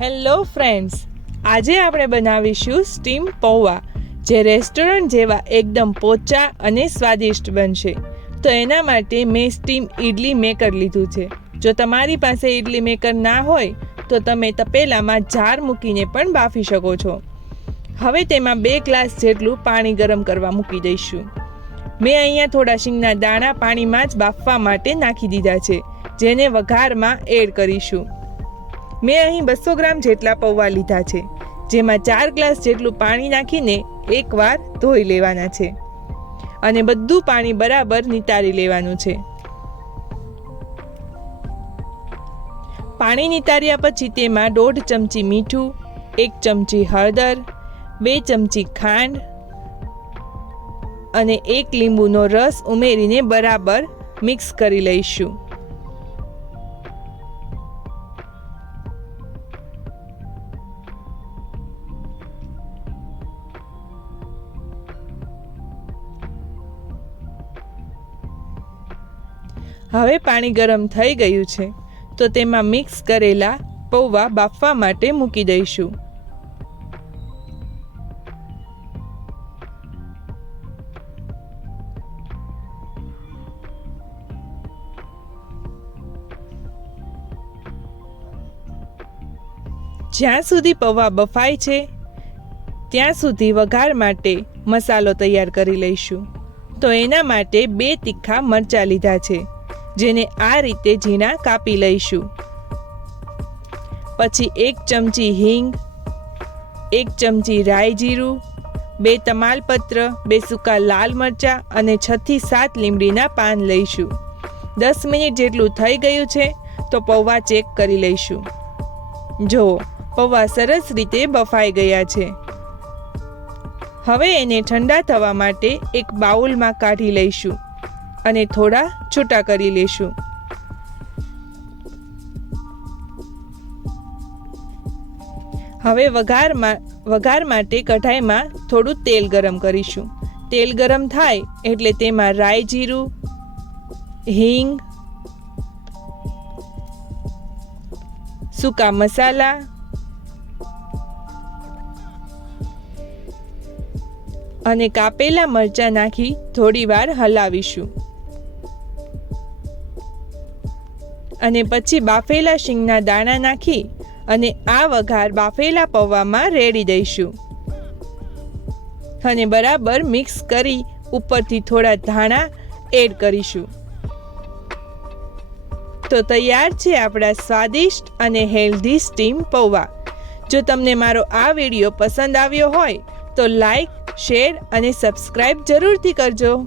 Hello friends આજે આપણે બનાવીશું સ્ટીમ પૌવા, જે રેસ્ટોરન્ટ જેવા એકદમ પોચા અને સ્વાદિષ્ટ બનશે. તો એના માટે મેં સ્ટીમ ઇડલી મેકર લીધું છે. જો તમારી પાસે ઇડલી મેકર ના હોય, તો તમે તપેલામાં જાર મૂકીને પણ બાફી શકો છો. હવે તેમાં બે ગ્લાસ જેટલું પાણી ગરમ કરવા મૂકી દઈશું. મેં અહીંયા થોડા શીંગના દાણા પાણીમાં જ બાફવા માટે નાખી દીધા છે, જેને વઘારમાં એડ કરીશું. મેં અહીં બસો ગ્રામ જેટલા પૌવા લીધા છે, જેમાં ચાર ગ્લાસ જેટલું પાણી નાખીને એકવાર ધોઈ લેવાના છે. અને બધું પાણી બરાબર નિતારી લેવાનું છે. પાણી નિતાર્યા પછી તેમાં દોઢ ચમચી મીઠું, એક ચમચી હળદર, બે ચમચી ખાંડ અને એક લીંબુનો રસ ઉમેરીને બરાબર મિક્સ કરી લઈશું. હવે પાણી ગરમ થઈ ગયું છે, તો તેમાં મિક્સ કરેલા પૌવા બાફવા માટે મૂકી દઈશું. જ્યાં સુધી પૌવા બફાય છે, ત્યાં સુધી વઘાર માટે મસાલો તૈયાર કરી લઈશું. તો એના માટે બે તીખા મરચાં લીધા છે. જેને આ રીતે ઝીણા કાપી લઈશું. પછી એક ચમચી હિંગ, એક ચમચી રાઈ જીરું, બે તમાલપત્ર, બે સૂકા લાલ મરચાં અને છથી સાત લીમડીના પાન લઈશું. દસ મિનિટ જેટલું થઈ ગયું છે તો પૌવા ચેક કરી લઈશું. જુઓ, પૌવા સરસ રીતે બફાઈ ગયા છે. હવે એને ઠંડા થવા માટે એક બાઉલમાં કાઢી લઈશું. અને થોડા છૂટા કરી લેશું. હવે વઘારમાં વઘાર માટે કઢાઈમાં થોડું તેલ ગરમ કરીશું. તેલ ગરમ થાય એટલે તેમાં રાઈ જીરું, હિંગ, સૂકા મસાલા, અને કાપેલા મરચાં નાખી થોડીવાર હલાવીશું. અને પછી બાફેલા શીંગના દાણા નાખી અને આ વઘાર બાફેલા પૌવામાં રેડી દઈશું. અને બરાબર મિક્સ કરી ઉપરથી થોડા ધાણા એડ કરીશું. તો તૈયાર છે આપણા સ્વાદિષ્ટ અને હેલ્ધી સ્ટીમ પૌવા. જો તમને મારો આ વીડિયો પસંદ આવ્યો હોય તો લાઈક, શેર અને સબસ્ક્રાઈબ જરૂરથી કરજો.